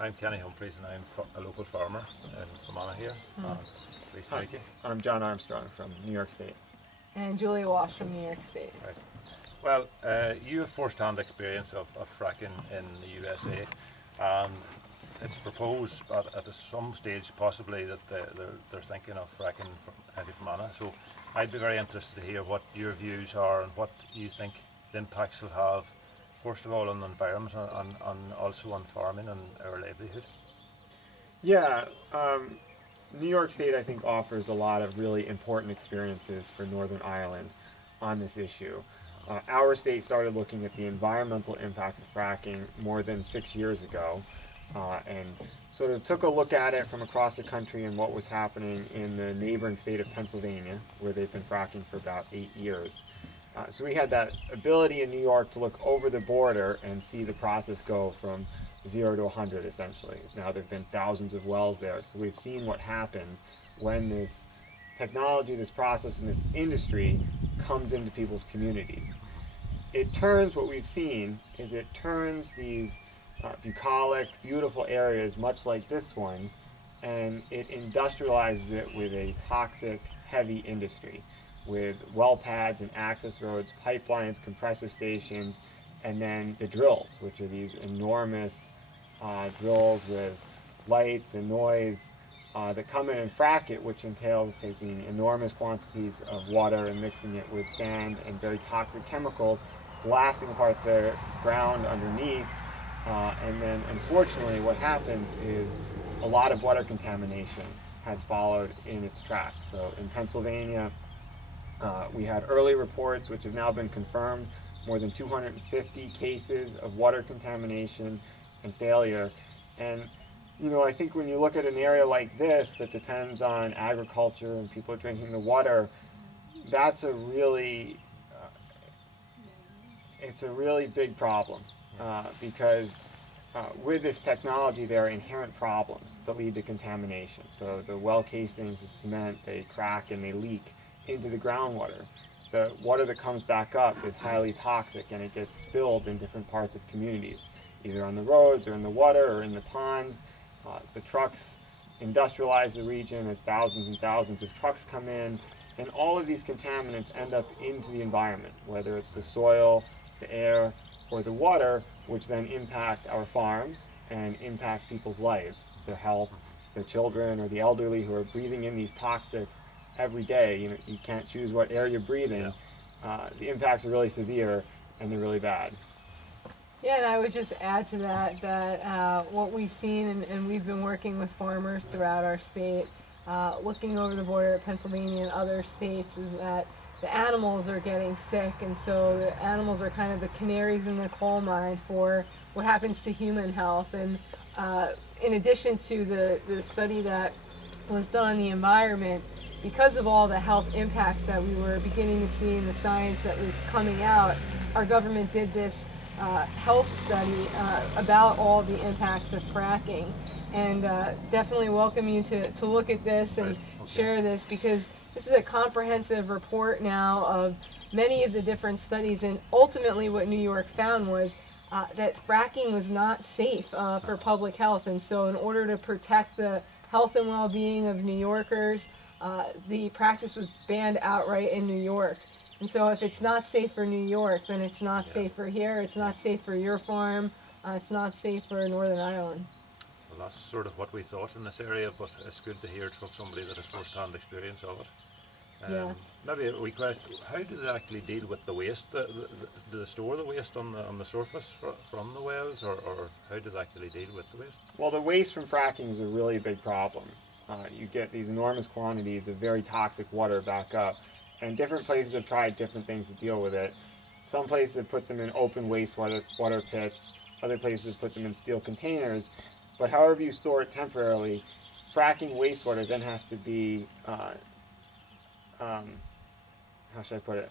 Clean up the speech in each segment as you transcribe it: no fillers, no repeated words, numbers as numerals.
I'm Kenny Humphreys and I'm a local farmer in Fermanagh here. Pleased to meet you. I'm John Armstrong from New York State. And Julia Walsh from New York State. Right. Well, you have first-hand experience of fracking in the USA, and it's proposed at some stage possibly that they're thinking of fracking in Fermanagh. So I'd be very interested to hear what your views are and what you think the impacts will have, first of all on the environment and also on farming and our livelihood. Yeah, New York State I think offers a lot of really important experiences for Northern Ireland on this issue. Our state started looking at the environmental impacts of fracking more than 6 years ago and sort of took a look at it from across the country and what was happening in the neighboring state of Pennsylvania, where they've been fracking for about 8 years. So we had that ability in New York to look over the border and see the process go from 0 to 100 essentially. Now there have been thousands of wells there, so we've seen what happens when this technology, this process, and this industry comes into people's communities. What we've seen is it turns these bucolic, beautiful areas, much like this one, and it industrializes it with a toxic, heavy industry, with well pads and access roads, pipelines, compressor stations, and then the drills, which are these enormous drills with lights and noise that come in and frack it, which entails taking enormous quantities of water and mixing it with sand and very toxic chemicals, blasting apart the ground underneath, and then unfortunately what happens is a lot of water contamination has followed in its tracks. So in Pennsylvania, we had early reports, which have now been confirmed, more than 250 cases of water contamination and failure. And you know, I think when you look at an area like this that depends on agriculture and people are drinking the water, that's a really, it's a really big problem because with this technology there are inherent problems that lead to contamination. So the well casings, the cement, they crack and they leak into the groundwater. The water that comes back up is highly toxic and it gets spilled in different parts of communities, either on the roads or in the water or in the ponds. The trucks industrialize the region as thousands and thousands of trucks come in, and all of these contaminants end up into the environment, whether it's the soil, the air, or the water, which then impact our farms and impact people's lives, their health, the children or the elderly who are breathing in these toxics every day. You know, you can't choose what air you're breathing. The impacts are really severe and they're really bad. Yeah, and I would just add to that what we've seen, and we've been working with farmers throughout our state, looking over the border at Pennsylvania and other states, is that the animals are getting sick, and so the animals are kind of the canaries in the coal mine for what happens to human health. And in addition to the study that was done on the environment, because of all the health impacts that we were beginning to see in the science that was coming out, our government did this health study about all the impacts of fracking, and definitely welcome you to look at this and share this, because this is a comprehensive report now of many of the different studies, and ultimately what New York found was that fracking was not safe for public health. And so in order to protect the health and well-being of New Yorkers, the practice was banned outright in New York. And so if it's not safe for New York, then it's not safe for here, it's not safe for your farm, it's not safe for Northern Ireland. Well, that's sort of what we thought in this area, but it's good to hear it from somebody that has first-hand experience of it. Maybe a wee question, how do they actually deal with the waste? Do they store the waste on the surface from the wells, or how do they actually deal with the waste? Well, the waste from fracking is a really big problem. You get these enormous quantities of very toxic water back up, and different places have tried different things to deal with it. Some places have put them in open wastewater pits, other places have put them in steel containers, but however you store it temporarily, fracking wastewater then has to be, how should I put it?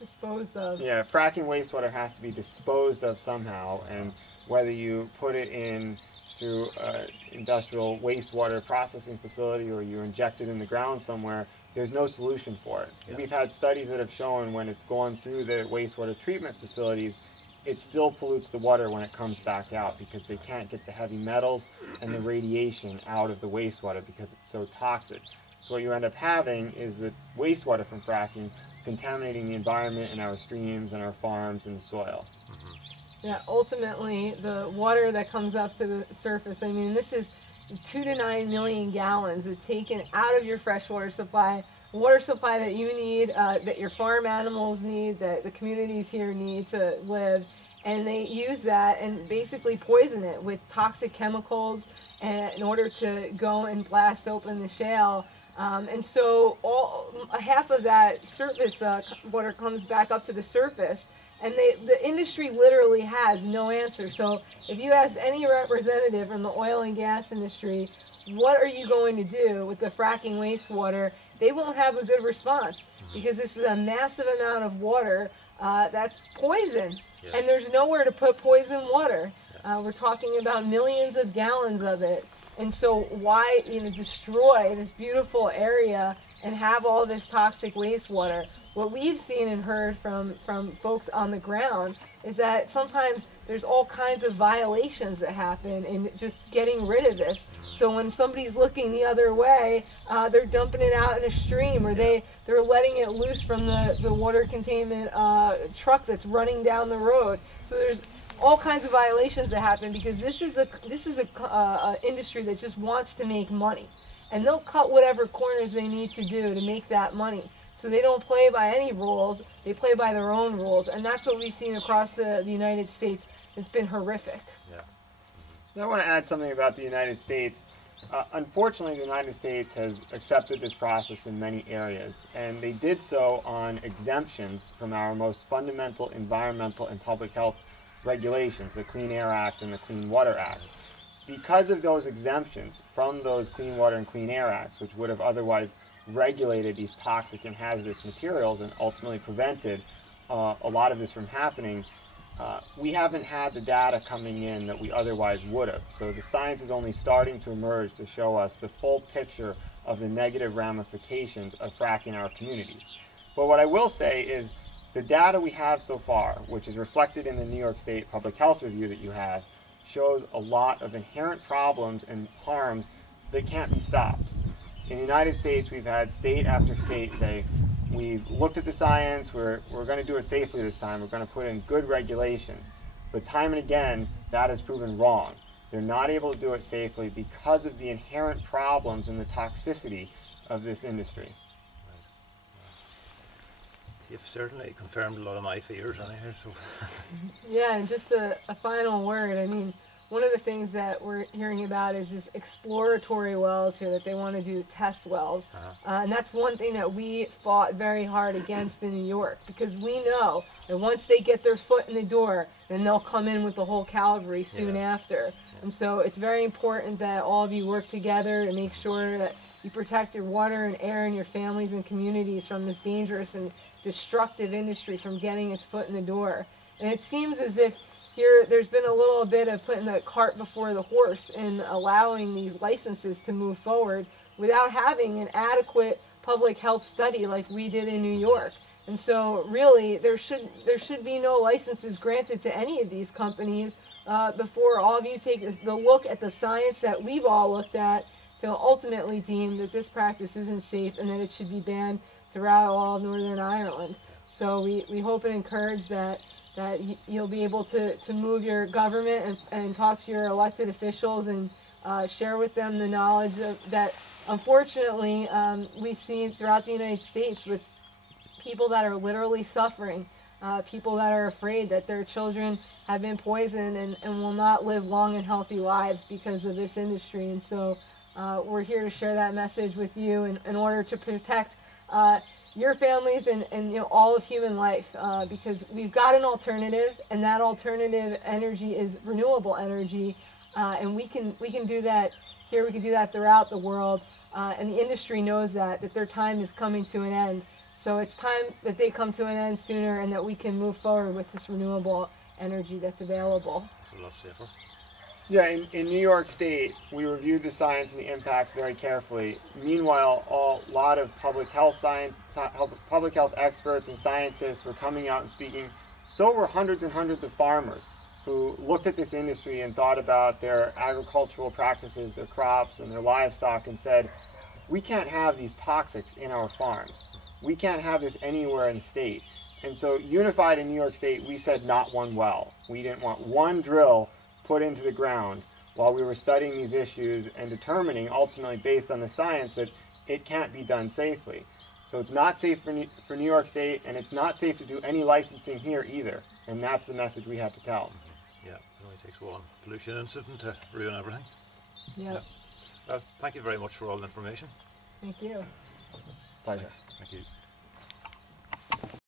Disposed of. Yeah, fracking wastewater has to be disposed of somehow, and whether you put it in through an industrial wastewater processing facility or you inject it in the ground somewhere, there's no solution for it. We've had studies that have shown when it's going through the wastewater treatment facilities, it still pollutes the water when it comes back out because they can't get the heavy metals and the radiation out of the wastewater because it's so toxic. So what you end up having is the wastewater from fracking contaminating the environment and our streams and our farms and the soil. Yeah, ultimately, the water that comes up to the surface, I mean, this is 2 to 9 million gallons that's taken out of your freshwater supply, water supply that you need, that your farm animals need, that the communities here need to live, and they use that and basically poison it with toxic chemicals in order to go and blast open the shale. And so half of that surface water comes back up to the surface, and the industry literally has no answer. So if you ask any representative from the oil and gas industry, what are you going to do with the fracking wastewater, they won't have a good response because this is a massive amount of water that's poison, and there's nowhere to put poison water. We're talking about millions of gallons of it. And so why, destroy this beautiful area and have all this toxic wastewater? What we've seen and heard from folks on the ground is that sometimes there's all kinds of violations that happen in just getting rid of this. So when somebody's looking the other way, they're dumping it out in a stream, or they're letting it loose from the water containment truck that's running down the road. So there's all kinds of violations that happen because this is a industry that just wants to make money, and they'll cut whatever corners they need to do to make that money. So they don't play by any rules, they play by their own rules, and that's what we've seen across the United States. It's been horrific. Yeah. Now I want to add something about the United States. Unfortunately, the United States has accepted this process in many areas, and they did so on exemptions from our most fundamental environmental and public health regulations, the Clean Air Act and the Clean Water Act. Because of those exemptions from those Clean Water and Clean Air Acts, which would have otherwise regulated these toxic and hazardous materials and ultimately prevented a lot of this from happening, we haven't had the data coming in that we otherwise would have. So the science is only starting to emerge to show us the full picture of the negative ramifications of fracking our communities. But what I will say is the data we have so far, which is reflected in the New York State Public Health Review that you have, shows a lot of inherent problems and harms that can't be stopped. In the United States, we've had state after state say, we've looked at the science, we're going to do it safely this time, we're going to put in good regulations. But time and again, that has proven wrong. They're not able to do it safely because of the inherent problems and the toxicity of this industry. You've certainly confirmed a lot of my fears on here. So. Yeah, and just a final word. I mean, one of the things that we're hearing about is this exploratory wells here that they want to do test wells. And that's one thing that we fought very hard against in New York, because we know that once they get their foot in the door, then they'll come in with the whole cavalry soon after. And so it's very important that all of you work together to make sure that you protect your water and air and your families and communities from this dangerous and destructive industry from getting its foot in the door. And it seems as if there's been a little bit of putting the cart before the horse and allowing these licenses to move forward without having an adequate public health study like we did in New York. And so really there should be no licenses granted to any of these companies before all of you take the look at the science that we've all looked at to ultimately deem that this practice isn't safe and that it should be banned throughout all of Northern Ireland. So we hope and encourage that you'll be able to move your government and talk to your elected officials and share with them the knowledge that unfortunately we see throughout the United States with people that are literally suffering, people that are afraid that their children have been poisoned and will not live long and healthy lives because of this industry. And so we're here to share that message with you in order to protect your families and all of human life, because we've got an alternative, and that alternative energy is renewable energy, and we can do that here. We can do that throughout the world, and the industry knows that their time is coming to an end. So it's time that they come to an end sooner, and that we can move forward with this renewable energy that's available. It's a lot safer. Yeah, in New York State, we reviewed the science and the impacts very carefully. Meanwhile, a lot of public health experts and scientists were coming out and speaking so were hundreds and hundreds of farmers who looked at this industry and thought about their agricultural practices, their crops, and their livestock and said, we can't have these toxics in our farms. We can't have this anywhere in the state. And so unified in New York State, we said not one well. We didn't want one drill put into the ground while we were studying these issues and determining, ultimately based on the science, that it can't be done safely. So it's not safe for New York State, and it's not safe to do any licensing here either. And that's the message we have to tell. Yeah, it only takes one pollution incident to ruin everything. Yep. Thank you very much for all the information. Thank you. Pleasure. Thank you.